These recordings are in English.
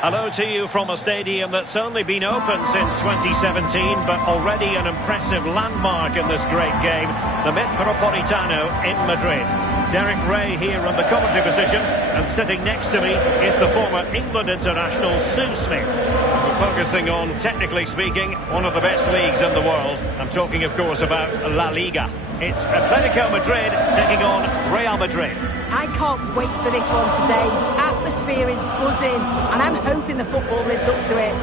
Hello to you from a stadium that's only been open since 2017, but already an impressive landmark in this great game, the Metropolitano in Madrid. Derek Ray here on the commentary position, and sitting next to me is the former England international Sue Smith. We're focusing on, technically speaking, one of the best leagues in the world. I'm talking, of course, about La Liga. It's Atletico Madrid taking on Real Madrid. I can't wait for this one today. The atmosphere is buzzing, and I'm hoping the football lives up to it.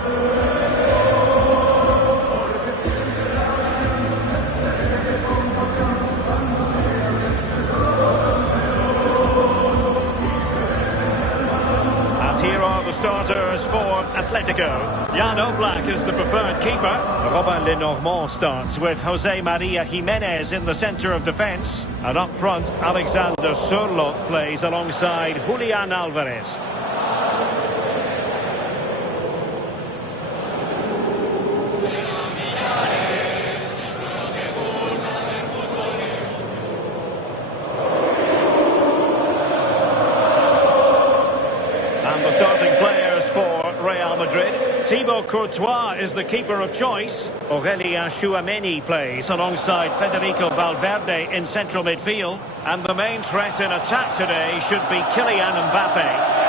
Here are the starters for Atletico. Jan Oblak is the preferred keeper. Robin Lenormand starts with Jose Maria Jimenez in the centre of defence. And up front, Alexander Sørloth plays alongside Julian Alvarez. Starting players for Real Madrid. Thibaut Courtois is the keeper of choice. Aurélien Tchouameni plays alongside Federico Valverde in central midfield. And the main threat in attack today should be Kylian Mbappe.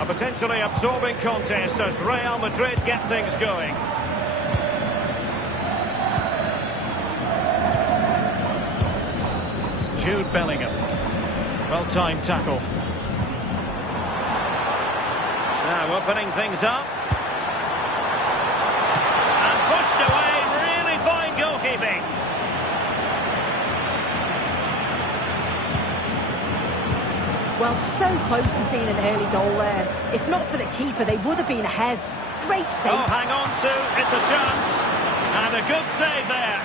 A potentially absorbing contest as Real Madrid get things going. Jude Bellingham. Well-timed tackle. Now opening things up. And pushed away. Really fine goalkeeping. Well, so close to seeing an early goal there. If not for the keeper, they would have been ahead. Great save. Oh, hang on, Sue. It's a chance. And a good save there.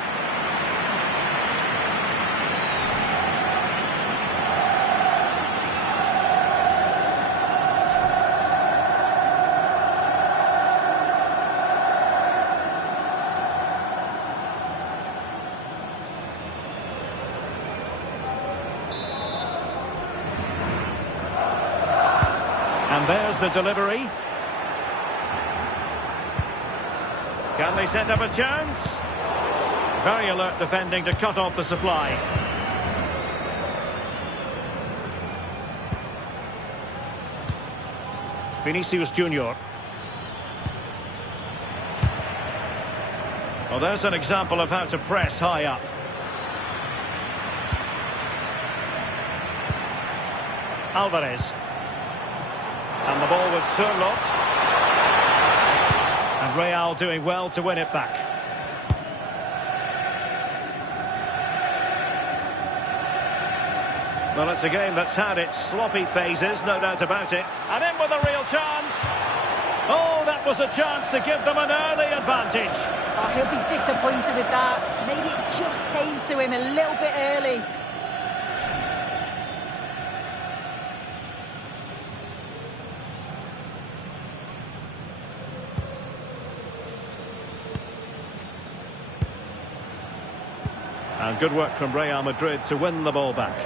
And there's the delivery. Can they set up a chance? Very alert defending to cut off the supply. Vinicius Junior. Well, there's an example of how to press high up. Alvarez. And the ball with Sørloth. And Real doing well to win it back. Well, it's a game that's had its sloppy phases, no doubt about it. And in with a real chance. Oh, that was a chance to give them an early advantage. Oh, he'll be disappointed with that. Maybe it just came to him a little bit early. And good work from Real Madrid to win the ball back.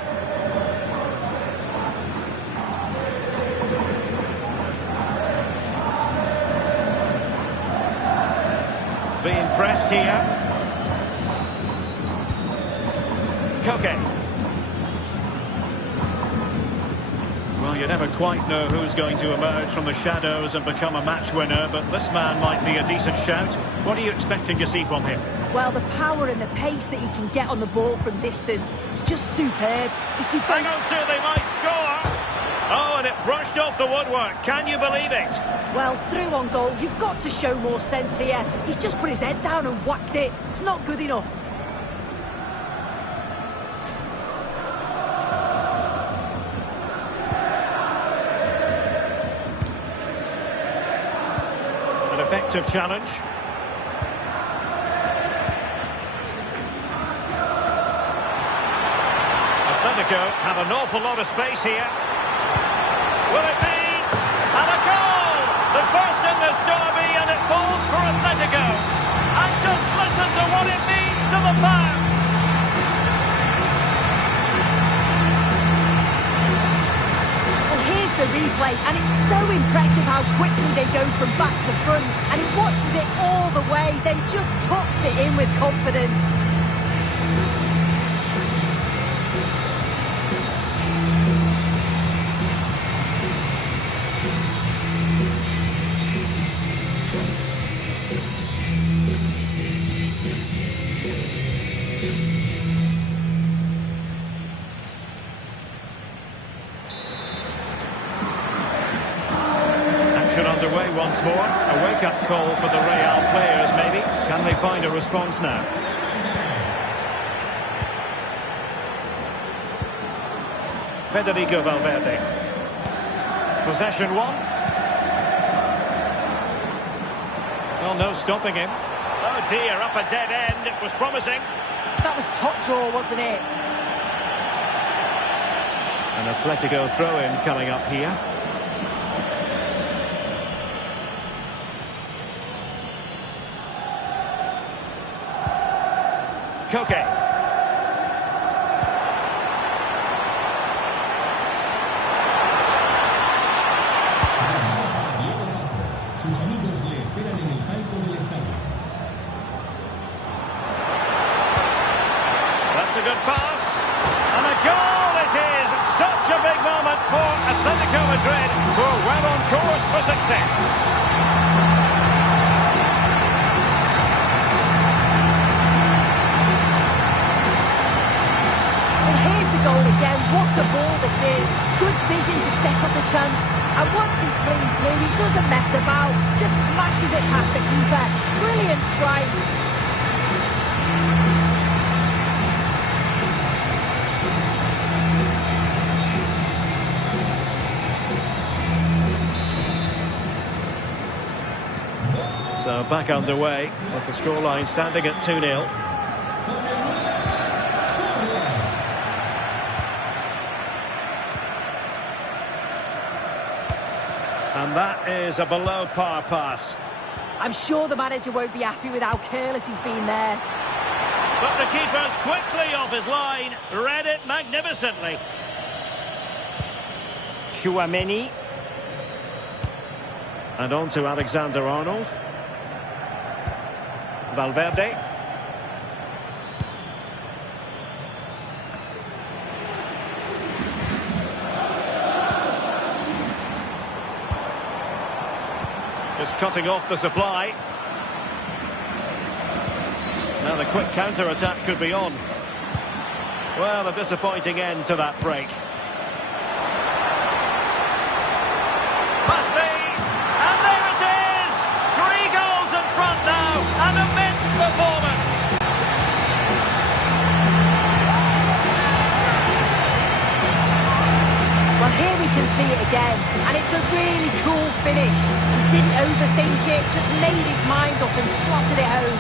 Being pressed here. Koke. Well, you never quite know who's going to emerge from the shadows and become a match winner, but this man might be a decent shout. What are you expecting to see from him? Well, the power and the pace that he can get on the ball from distance is just superb. If you Hang on, sir, they might score. Oh, and it brushed off the woodwork. Can you believe it? Well, through on goal, you've got to show more sense here. He's just put his head down and whacked it. It's not good enough. effective challenge. Atletico have an awful lot of space here. Will it be? And a goal! The first in this derby, and it falls for Atletico. And just listen to what it means to the fans. Well, here's the replay, and it's so impressive how quickly they go from back to front. And he watches it all the way, then just tucks it in with confidence. Underway once more. A wake-up call for the Real players, maybe. Can they find a response now? Federico Valverde. Possession one. Well, no stopping him. Oh dear, up a dead end. It was promising. That was top draw, wasn't it? An Atletico throw-in coming up here. Koke. Sus amigos le esperan en el palco del estadio. That's a good pass. And a goal it is. Such a big moment for Atletico Madrid, who are well on course for success. Goal again, what a ball this is. Good vision to set up the chance. And once he's clean through, he doesn't mess about, just smashes it past the keeper. Brilliant strike. So back underway with the scoreline standing at 2-0. And that is a below-par pass. I'm sure the manager won't be happy with how careless he's been there. But the keeper's quickly off his line. Read it magnificently. Tchouaméni. And on to Alexander-Arnold. Valverde. Just cutting off the supply. Now the quick counter-attack could be on. Well, a disappointing end to that break. Must be! And there it is! 3 goals in front now! An immense performance! Well, here we can see it again, and it's a really cool finish. He didn't overthink it, just made his mind up and slotted it home.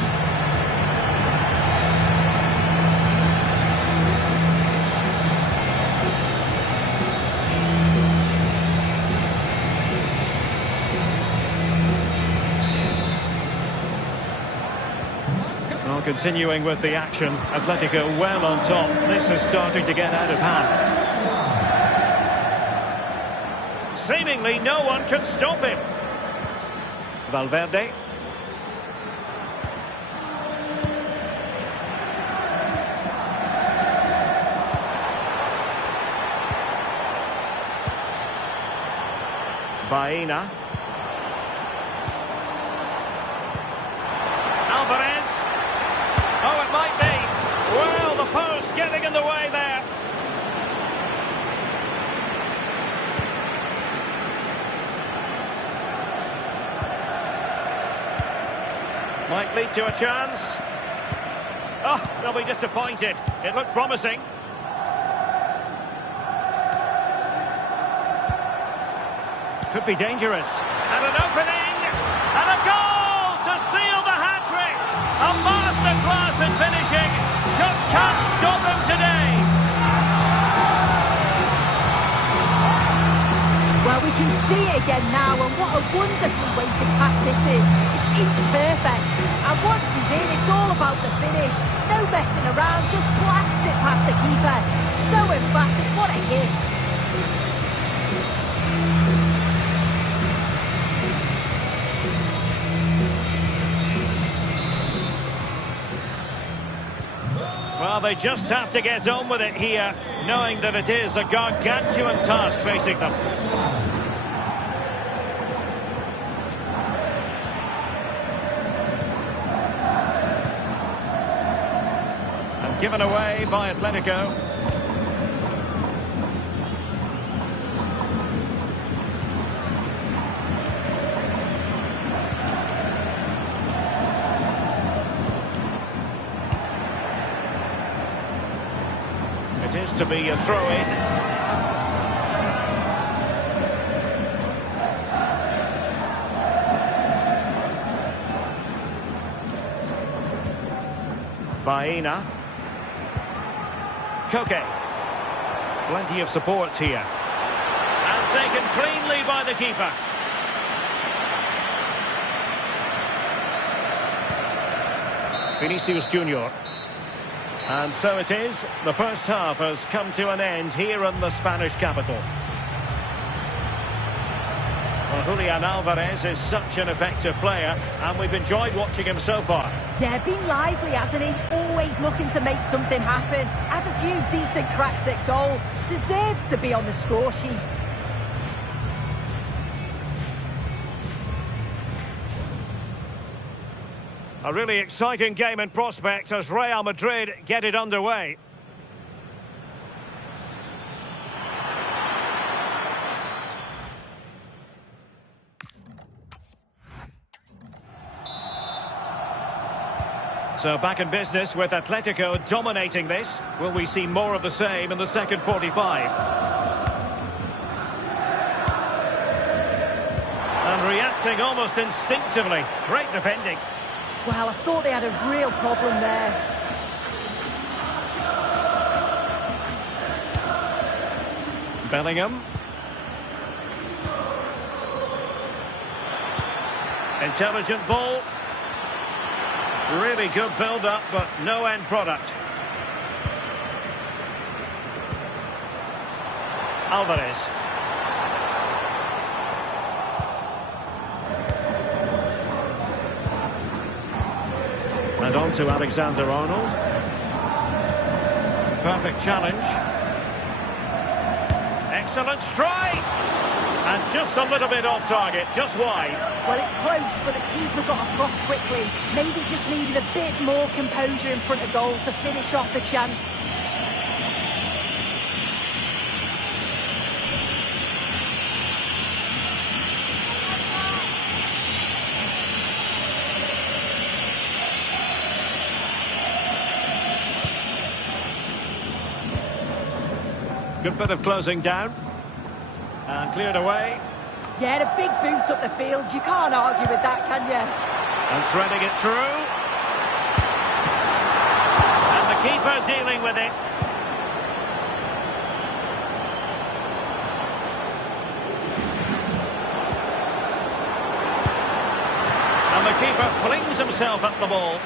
Well, continuing with the action, Atletico well on top. This is starting to get out of hand. Seemingly no one can stop him. Valverde. Baena. Alvarez. Oh, it might be. Well, the post getting in the way there. Might lead to a chance. Oh, they'll be disappointed. It looked promising. Could be dangerous. And an opening. And a goal! again now, and what a wonderfully weighted pass this is. It's inch perfect. And once he's in, it's all about the finish. No messing around, just blasts it past the keeper. So emphatic, what a hit. Well, they just have to get on with it here, knowing that it is a gargantuan task facing them. And given away by Atletico. It is to be a throw-in. Baena. Koke. Plenty of support here. And taken cleanly by the keeper. Vinicius Junior. And so it is, the first half has come to an end here in the Spanish capital. Well, Julian Alvarez is such an effective player, and we've enjoyed watching him so far. Yeah, been lively, hasn't he? Always looking to make something happen. Had a few decent cracks at goal. Deserves to be on the score sheet. A really exciting game in prospect as Real Madrid get it underway. So back in business with Atletico dominating this. Will we see more of the same in the second 45? And reacting almost instinctively. Great defending. Well, I thought they had a real problem there. Bellingham. Intelligent ball. Really good build-up, but no end product. Alvarez. And on to Alexander-Arnold. Perfect challenge. Excellent strike! And just a little bit off target, just wide. Well, it's close, but the keeper got across quickly. Maybe just needed a bit more composure in front of goal to finish off the chance. Good bit of closing down. And cleared away. Yeah, a big boot up the field. You can't argue with that, can you? And threading it through. And the keeper dealing with it. And the keeper flings himself at the ball.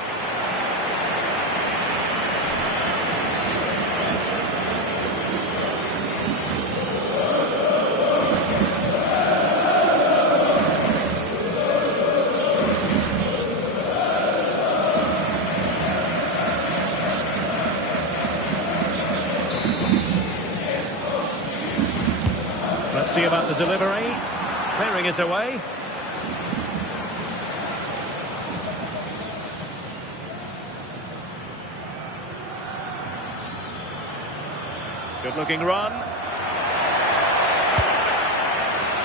Let's see about the delivery. Clearing it away. Good looking run.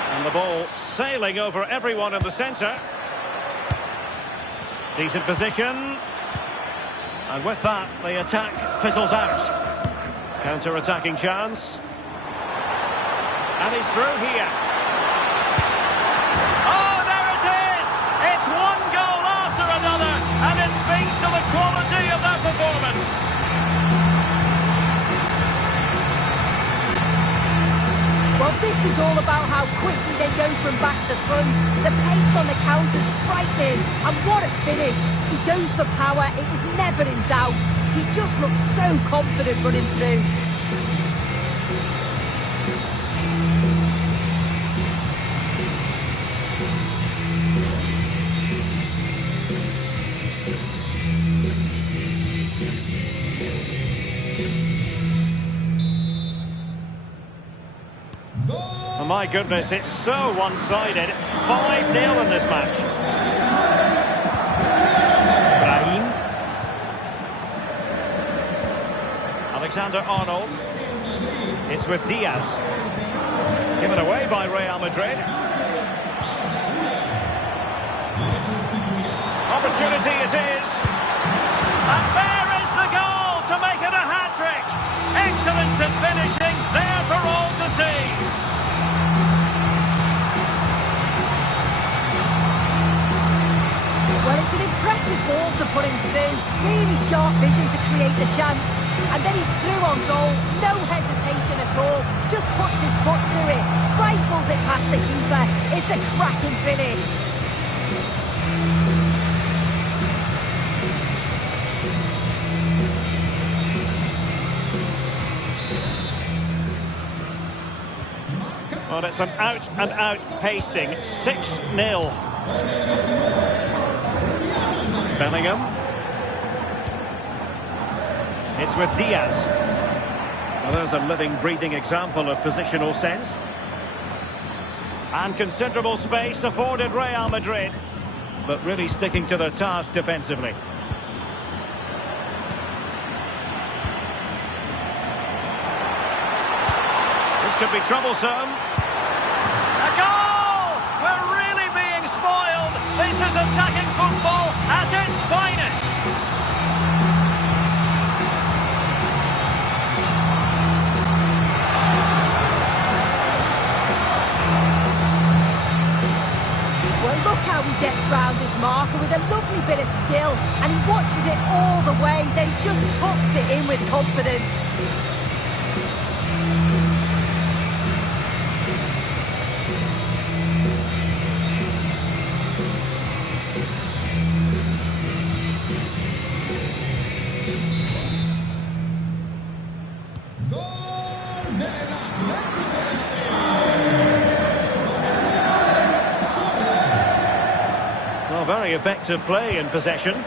And the ball sailing over everyone in the centre. Decent position. And with that, the attack fizzles out. Counter-attacking chance. And he's through here. Oh, there it is! It's one goal after another, and it speaks to the quality of that performance. Well, this is all about how quickly they go from back to front. The pace on the counter's frightening, and what a finish. He goes for power, it was never in doubt. He just looks so confident running through. Oh my goodness, it's so one-sided. 5-0 in this match. Brahim. Alexander-Arnold. It's with Diaz. Given away by Real Madrid. Opportunity it is. And there is the goal to make it a hat-trick. Excellent at finishing, there for all to see. Well, it's an impressive ball to put him through. Really sharp vision to create the chance. And then he's through on goal. No hesitation at all. Just puts his foot through it. Rifles it past the keeper. It's a cracking finish. Well, it's an out-and-out pasting. 6-0. Bellingham. It's with Diaz. Well, there's a living, breathing example of positional sense. And considerable space afforded Real Madrid, but really sticking to their task defensively. This could be troublesome. A goal! We're really being spoiled. This is attacking football at its finest. Well, look how he gets round his marker with a lovely bit of skill, and he watches it all the way, then just tucks it in with confidence. Well, very effective play in possession.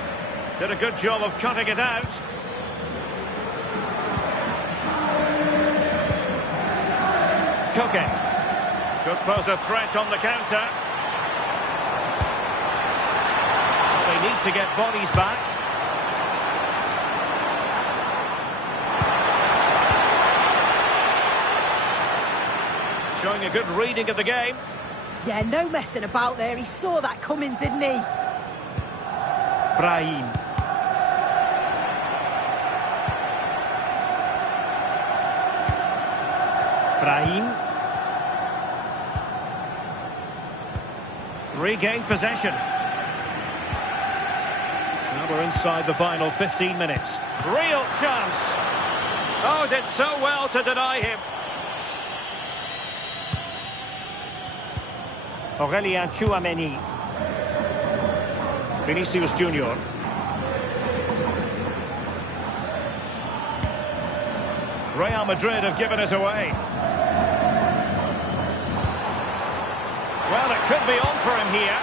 Did a good job of cutting it out. Koke. Could pose a threat on the counter. Well, they need to get bodies back. Showing a good reading of the game. Yeah, no messing about there. He saw that coming, didn't he? Brahim. Brahim. Regained possession. Now we're inside the final 15 minutes. Real chance. Oh, did so well to deny him. Aurelien Tchouameni. Vinicius Junior. Real Madrid have given us away. Well, it could be on for him here.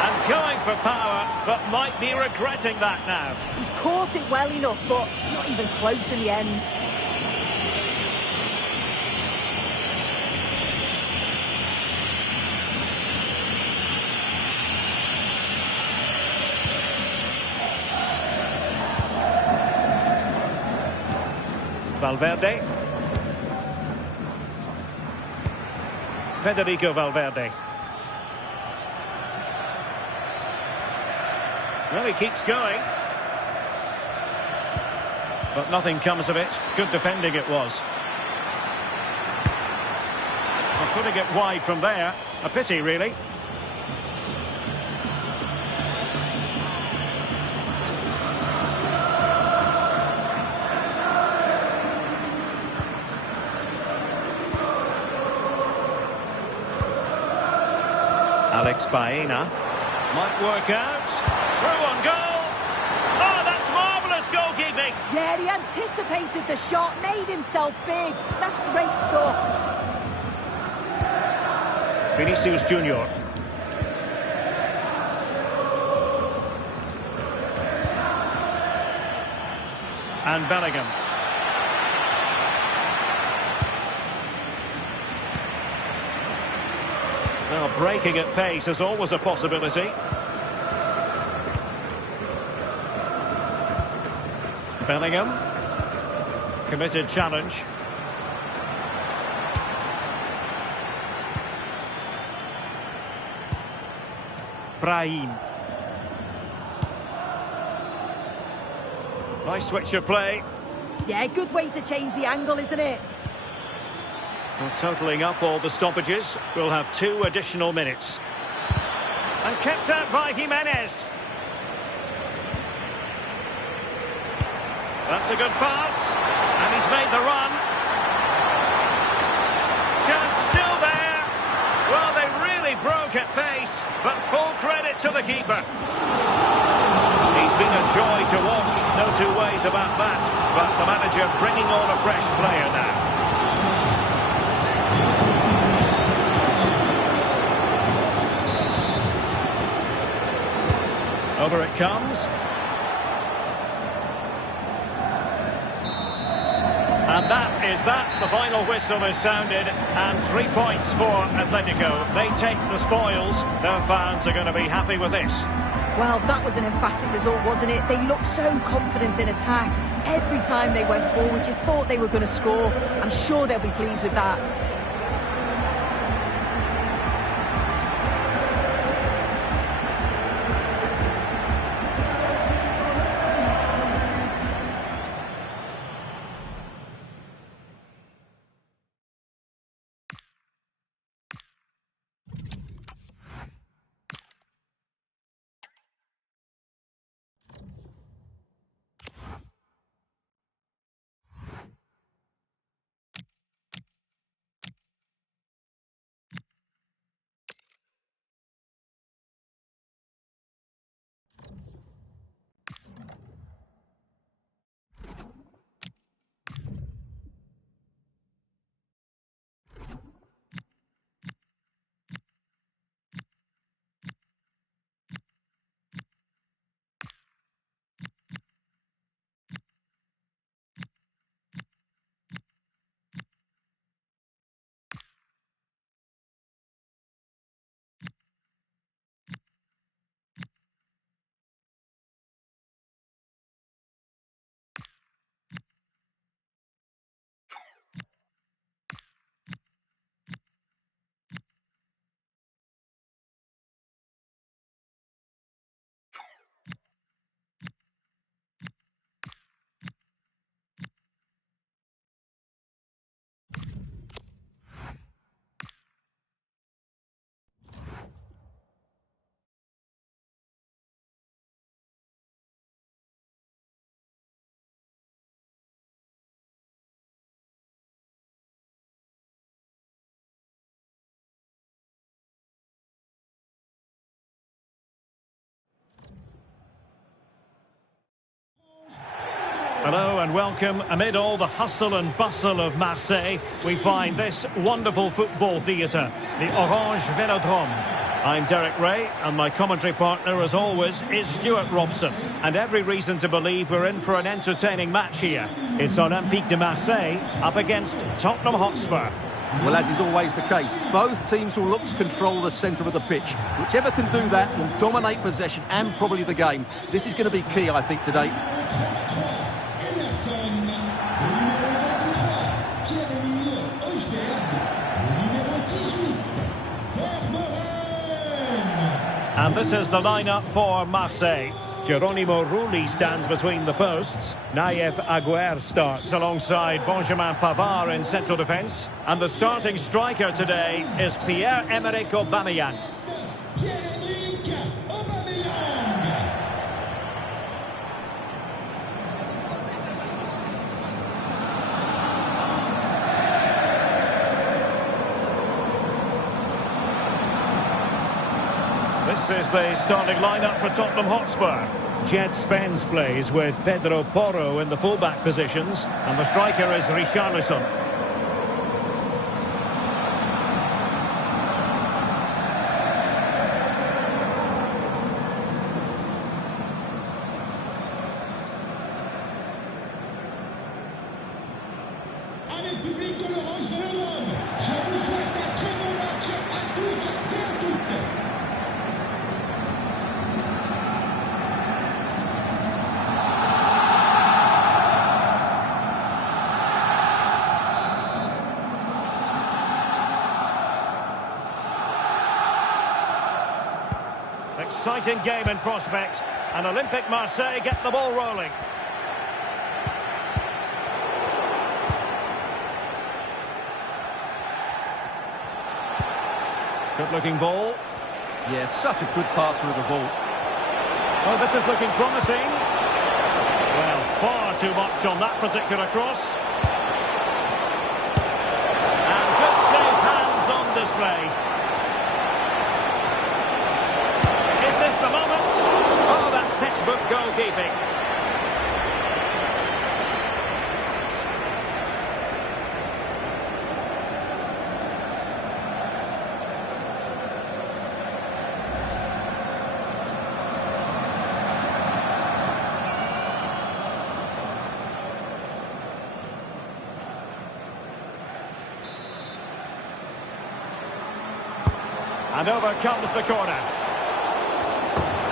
And going for power, but might be regretting that now. He's caught it well enough, but it's not even close in the end. Valverde. Federico Valverde. Well, he keeps going. But nothing comes of it. Good defending it was. Well, putting it wide from there. A pity, really. Alex Baena. Might work out. Through on goal. Oh, that's marvellous goalkeeping. Yeah, he anticipated the shot, made himself big. That's great stuff. Vinicius Junior. And Bellingham. Now, breaking at pace is always a possibility. Bellingham. Committed challenge. Brahim. Nice switch of play. Yeah, good way to change the angle, isn't it? Well, totalling up all the stoppages, we'll have 2 additional minutes. And kept out by Jimenez. That's a good pass. And he's made the run. Chance still there. Well, they really broke at pace, but full credit to the keeper. He's been a joy to watch, no two ways about that. But the manager bringing on a fresh player now. Over it comes. And that is that. The final whistle is sounded. And 3 points for Atletico. They take the spoils. Their fans are going to be happy with this. Well, that was an emphatic result, wasn't it? They looked so confident in attack. Every time they went forward, you thought they were going to score. I'm sure they'll be pleased with that. Hello and welcome. Amid all the hustle and bustle of Marseille, we find this wonderful football theatre, the Orange Velodrome. I'm Derek Ray, and my commentary partner, as always, is Stuart Robson. And every reason to believe we're in for an entertaining match here. It's Olympique de Marseille up against Tottenham Hotspur. Well, as is always the case, both teams will look to control the centre of the pitch. Whichever can do that will dominate possession and probably the game. This is going to be key, I think, today. And this is the lineup for Marseille. Geronimo Rulli stands between the posts. Nayef Aguerd starts alongside Benjamin Pavard in central defence. And the starting striker today is Pierre-Emerick Aubameyang. This is the starting lineup for Tottenham Hotspur. Jed Spence plays with Pedro Porro in the fullback positions, and the striker is Richarlison. Allez, public de l'Orange Vélodrome, je vous souhaite un très bon match à tous et à toutes. Exciting game in prospect, and Olympique Marseille get the ball rolling. Good-looking ball. Yeah, such a good passer of the ball. Oh, this is looking promising. Well, far too much on that particular cross. And good safe hands on display. Is this the moment? Oh, that's textbook goalkeeping. And over comes the corner.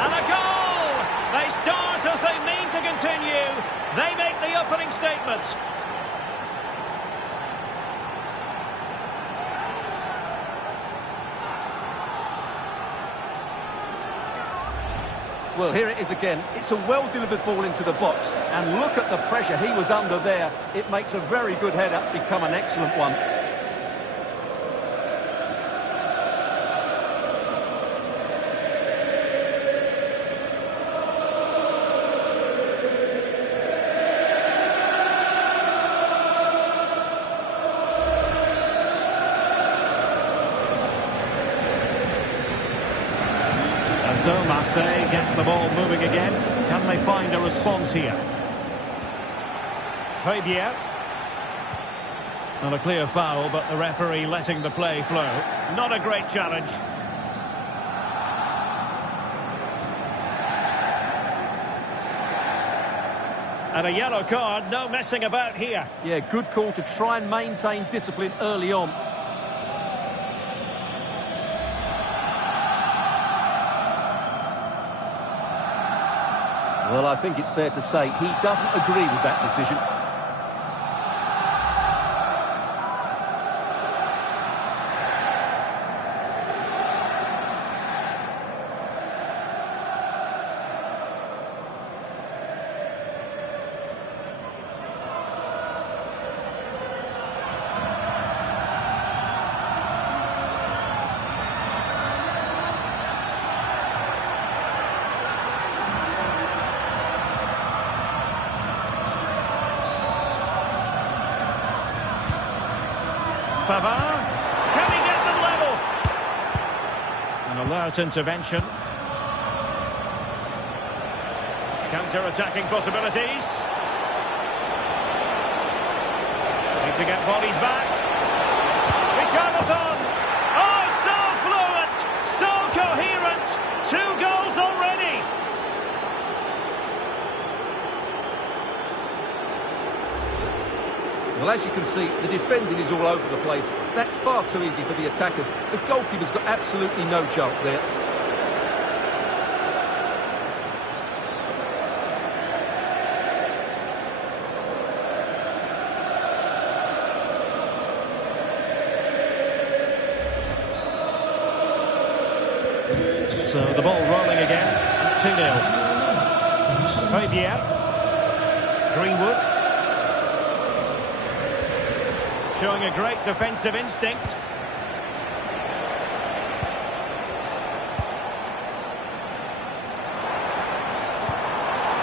And a goal! They start as they mean to continue. They make the opening statement. Well, here it is again. It's a well-delivered ball into the box. And look at the pressure he was under there. It makes a very good header become an excellent one. So Marseille get the ball moving again. Can they find a response here? Fabier. Not a clear foul, but the referee letting the play flow. Not a great challenge. And a yellow card, no messing about here. Yeah, good call to try and maintain discipline early on. Well, I think it's fair to say he doesn't agree with that decision. Pavard, can he get them level? An alert intervention. Counter-attacking possibilities. Need to get bodies back. Richarlison! Oh, so fluent! So coherent! 2 goals already! Well, as you can see, the defending is all over the place. That's far too easy for the attackers. The goalkeeper's got absolutely no chance there. So the ball rolling again. 2-0. Fabier. Greenwood. Showing a great defensive instinct.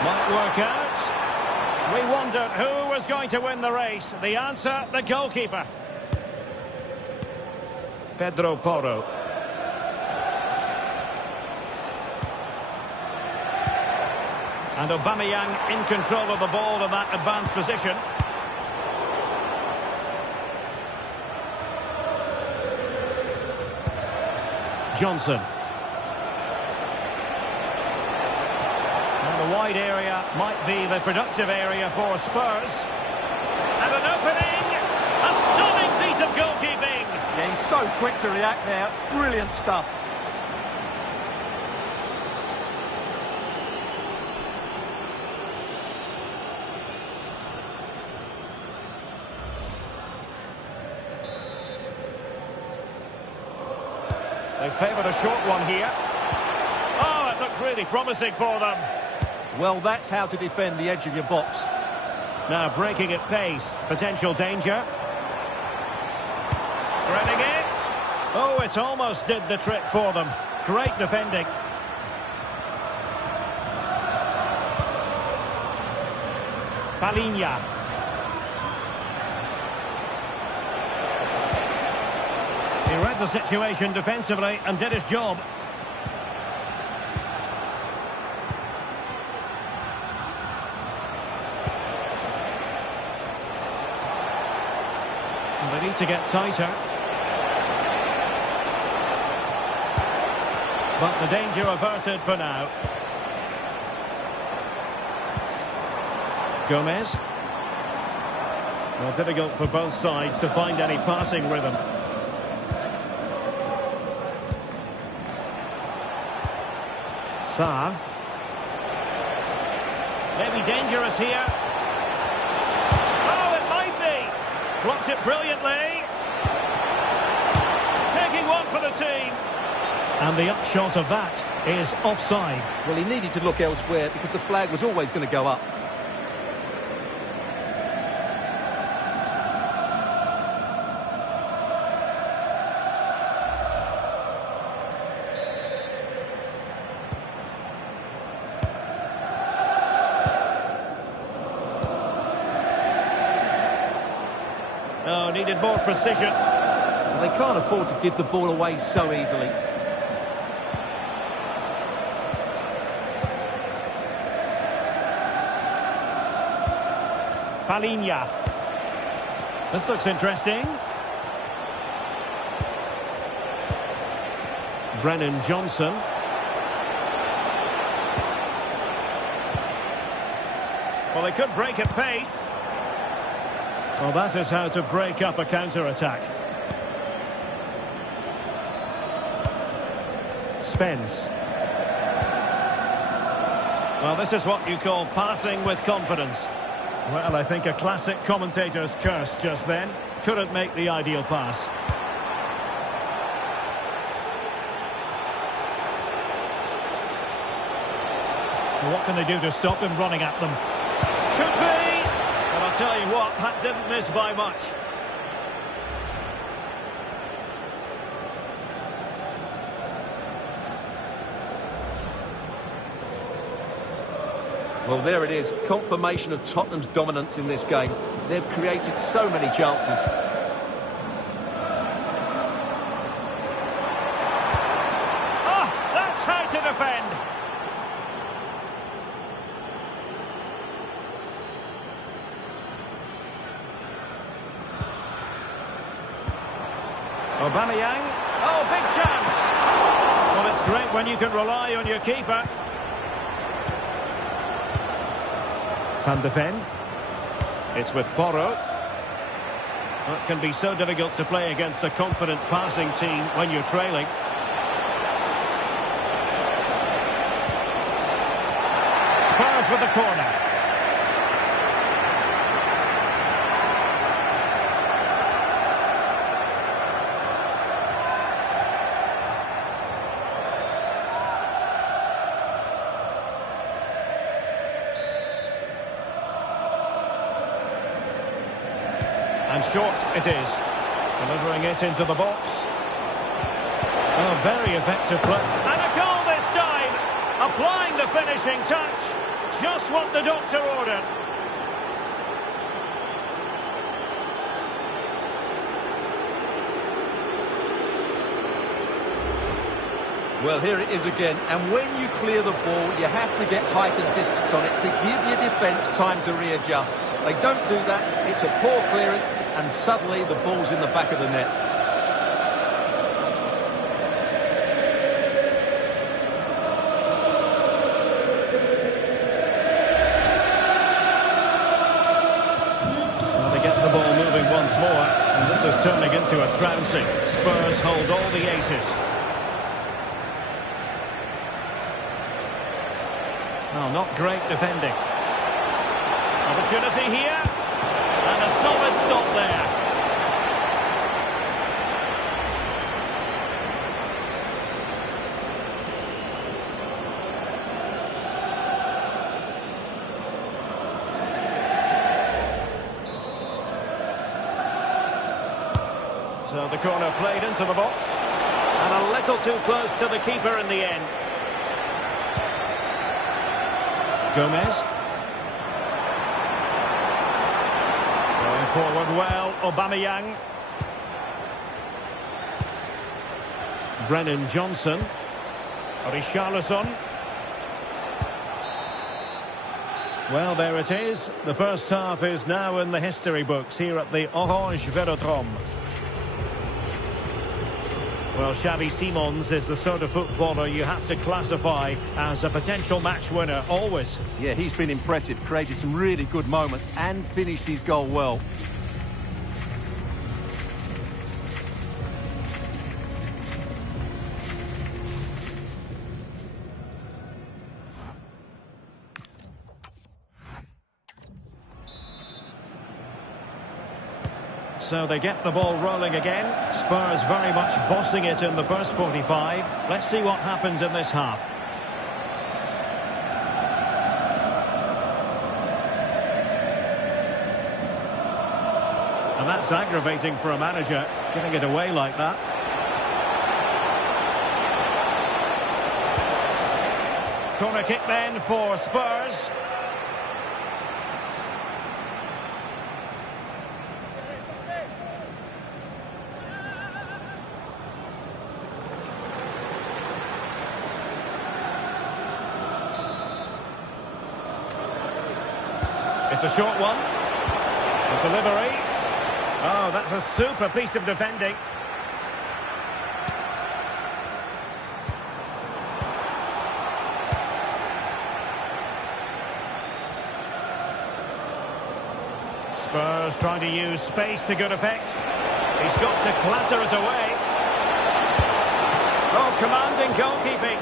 Might work out. We wondered who was going to win the race. The answer, the goalkeeper. Pedro Porro. And Aubameyang in control of the ball in that advanced position. Johnson. And the wide area might be the productive area for Spurs. And an opening! A stunning piece of goalkeeping! Yeah, he's so quick to react there. Brilliant stuff. They favoured a short one here. Oh, it looked really promising for them. Well, that's how to defend the edge of your box. Now breaking at pace. Potential danger. Threading it. Oh, it almost did the trick for them. Great defending. Palhinha. He read the situation defensively and did his job. And they need to get tighter. But the danger averted for now. Gomez. Well, difficult for both sides to find any passing rhythm. Sarr. Maybe dangerous here. Oh, it might be. Blocked it brilliantly. Taking one for the team. And the upshot of that is offside. Well, he needed to look elsewhere because the flag was always going to go up. Oh, needed more precision. Well, they can't afford to give the ball away so easily. Palhinha. This looks interesting. Brennan Johnson. Well, they could break at pace. Well, that is how to break up a counter-attack. Spence. Well, this is what you call passing with confidence. Well, I think a classic commentator's curse just then. Couldn't make the ideal pass. Well, what can they do to stop him running at them? Could be! But I'll tell you what, that didn't miss by much. Well, there it is. Confirmation of Tottenham's dominance in this game. They've created so many chances. Oh, that's how to defend. Aubameyang. Oh, big chance. Well, it's great when you can rely on your keeper. Van de Ven. It's with Porro. It can be so difficult to play against a confident passing team when you're trailing. Spurs with the corner. And short it is. Delivering it into the box. Oh, very effective play. And a goal this time! Applying the finishing touch. Just what the doctor ordered. Well, here it is again, and when you clear the ball, you have to get height and distance on it to give your defence time to readjust. They don't do that, it's a poor clearance, and suddenly the ball's in the back of the net. Well, they get the ball moving once more, and this is turning into a trouncing. Spurs hold all the aces. Oh, not great defending. Opportunity here. And a solid stop there. So the corner played into the box. And a little too close to the keeper in the end. Gomez. Going forward well, Aubameyang. Brennan Johnson. Richarlison. Well, there it is. The first half is now in the history books here at the Orange Velodrome. Well, Xavi Simons is the sort of footballer you have to classify as a potential match winner, always. Yeah, he's been impressive, created some really good moments and finished his goal well. So they get the ball rolling again. Spurs very much bossing it in the first 45. Let's see what happens in this half. And that's aggravating for a manager, giving it away like that. Corner kick then for Spurs. It's a short one. The delivery. Oh, that's a super piece of defending. Spurs trying to use space to good effect. He's got to clatter it away. Oh, commanding goalkeeping.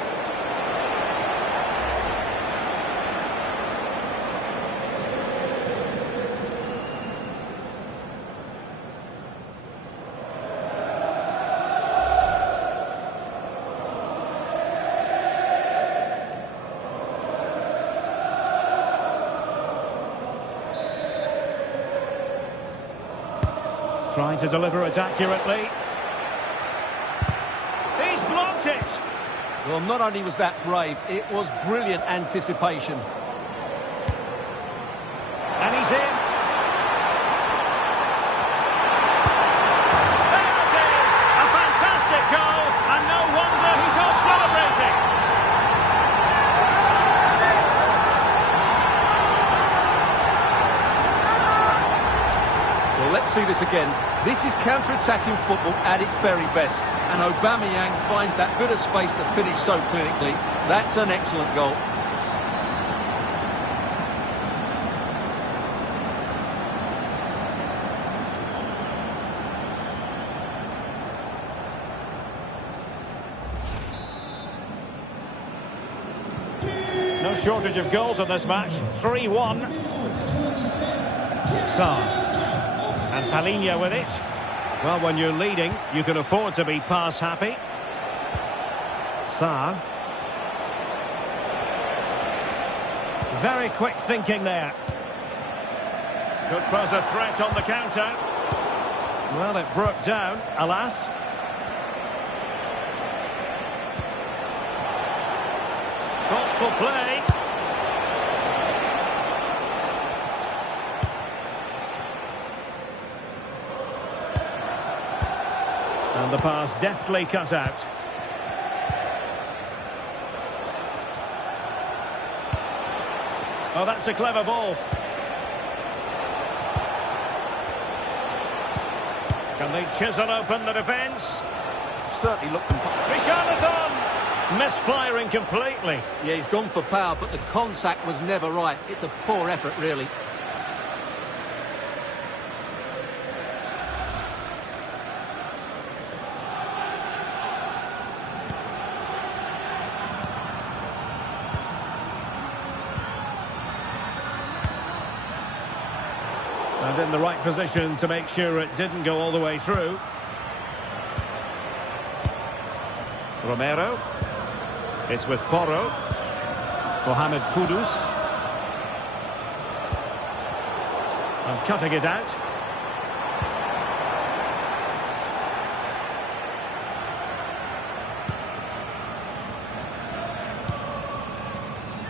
Trying to deliver it accurately. He's blocked it! Well, not only was that brave, it was brilliant anticipation. And he's in. There it is! A fantastic goal, and no wonder he's off celebrating. Well, let's see this again. This is counter-attacking football at its very best. And Aubameyang finds that bit of space to finish so clinically. That's an excellent goal. No shortage of goals in this match. 3-1. Sarr. And Palhinha with it. Well, when you're leading, you can afford to be pass happy. Sarr. Very quick thinking there. Could pose a threat on the counter. Well, it broke down, alas. Thoughtful play. And the pass deftly cut out. Oh, that's a clever ball. Can they chisel open the defence? Certainly looked... Richarlison! Misfiring completely. Yeah, he's gone for power, but the contact was never right. It's a poor effort, really. And in the right position to make sure it didn't go all the way through. Romero. It's with Porro. Mohamed Kudus. And cutting it out.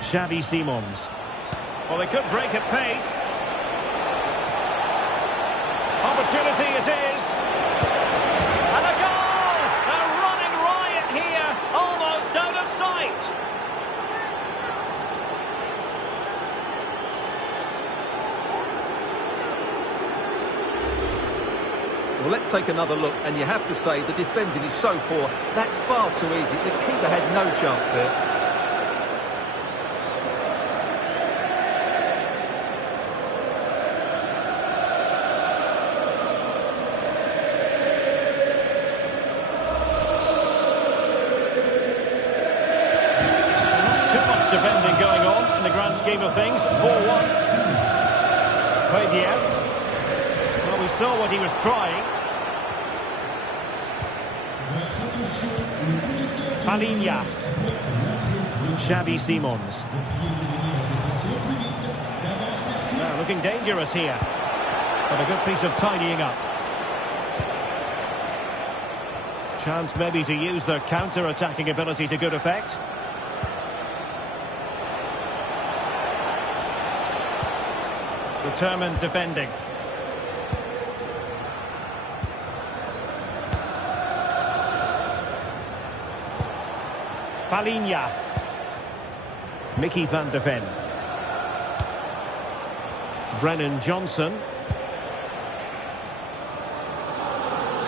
Xavi Simons. Well, they could break at pace. Opportunity it is. And a goal! A running riot here, almost out of sight. Well, let's take another look, and you have to say the defending is so poor. That's far too easy. The keeper had no chance there. Defending going on in the grand scheme of things. 4-1. Paydier. Well, we saw what he was trying. Palinha. Xavi Simons. Now looking dangerous here. But a good piece of tidying up. Chance maybe to use their counter-attacking ability to good effect. Determined defending. Palinha. Mickey van de Ven. Brennan Johnson.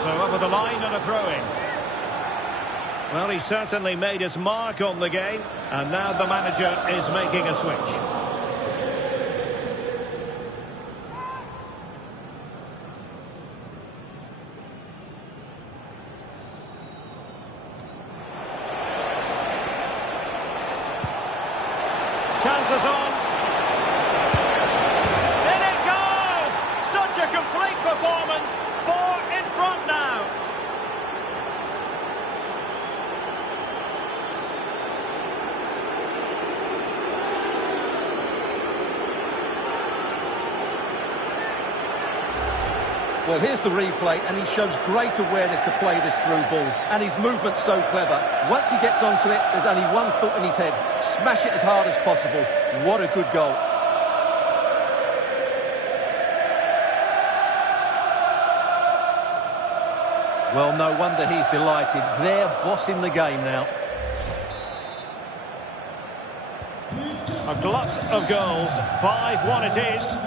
So over the line and a throw-in. Well, he certainly made his mark on the game, and now the manager is making a switch. Chances on. In it goes! Such a complete performance. 4 in front now. Well, here's the replay, and he shows great awareness to play this through ball. And his movement's so clever. Once he gets onto it, there's only one thought in his head. Smash it as hard as possible. What a good goal. Well, no wonder he's delighted. They're bossing the game now. A glut of goals. 5-1 it is.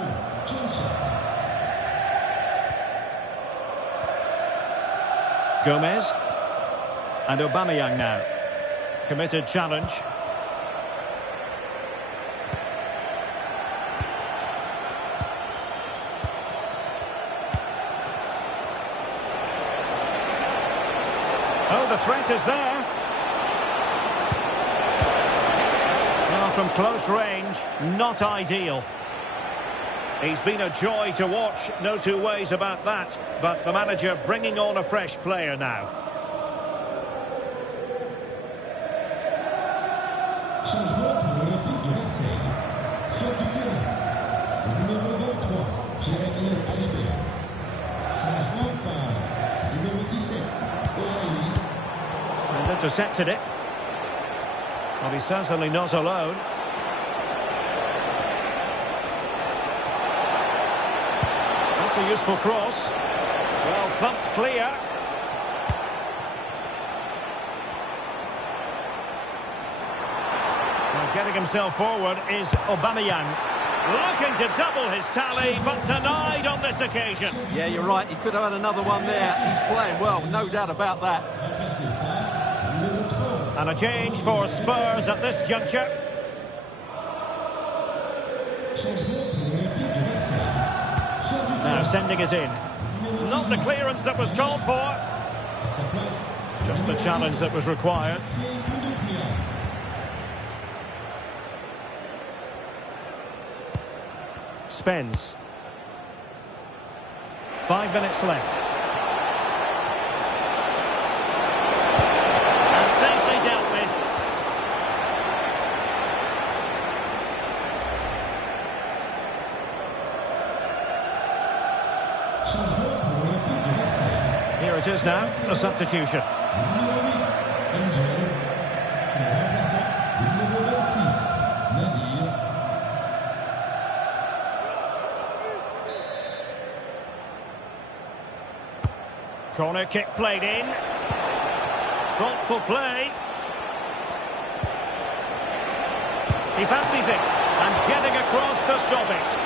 Gomez. And Aubameyang now. Committed challenge. Oh, the threat is there. Well, from close range, not ideal. He's been a joy to watch, no two ways about that. But the manager bringing on a fresh player now. Changement pour l'Olympique de Marseille. Sur du terrain, le numéro 23, Jérémy Ashby. Changement par numéro 17, O'Reilly. And intercepted it. Well, he's certainly not alone. That's a useful cross. Well, thumped clear. Getting himself forward is Aubameyang. Looking to double his tally, but denied on this occasion. Yeah, you're right. He could have had another one there. He's playing well, no doubt about that. And a change for Spurs at this juncture. Now sending it in. Not the clearance that was called for. Just the challenge that was required. Spence. 5 minutes left. And safely dealt with. Here it is now, a substitution. Corner kick played in. Thoughtful play. He fancies it. And getting across to stop it.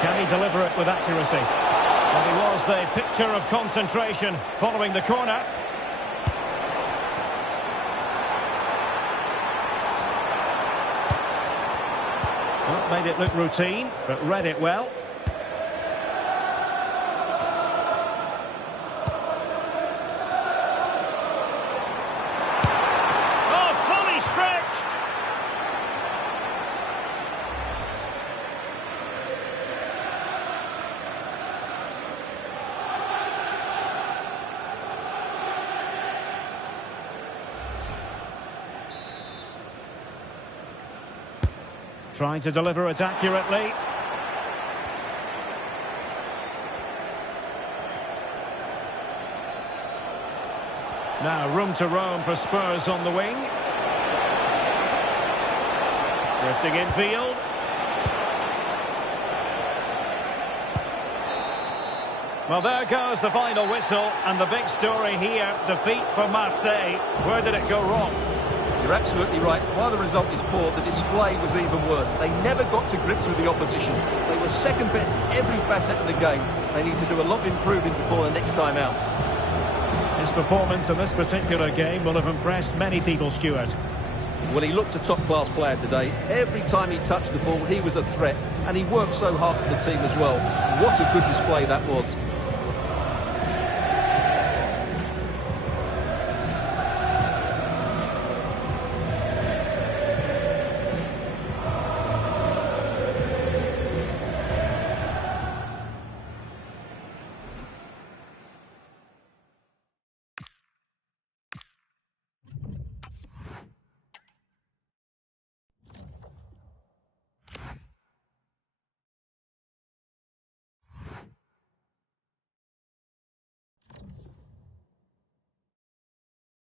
Can he deliver it with accuracy? Well, he was the picture of concentration following the corner. Well, made it look routine, but read it well. Oh, fully stretched! Trying to deliver it accurately. Now room to roam for Spurs on the wing. Drifting infield. Well, there goes the final whistle, and the big story here, defeat for Marseille. Where did it go wrong? You're absolutely right. While the result is poor, the display was even worse. They never got to grips with the opposition. They were second best in every facet of the game. They need to do a lot of improving before the next time out. His performance in this particular game will have impressed many people, Stuart. Well, he looked a top-class player today. Every time he touched the ball, he was a threat. And he worked so hard for the team as well. What a good display that was.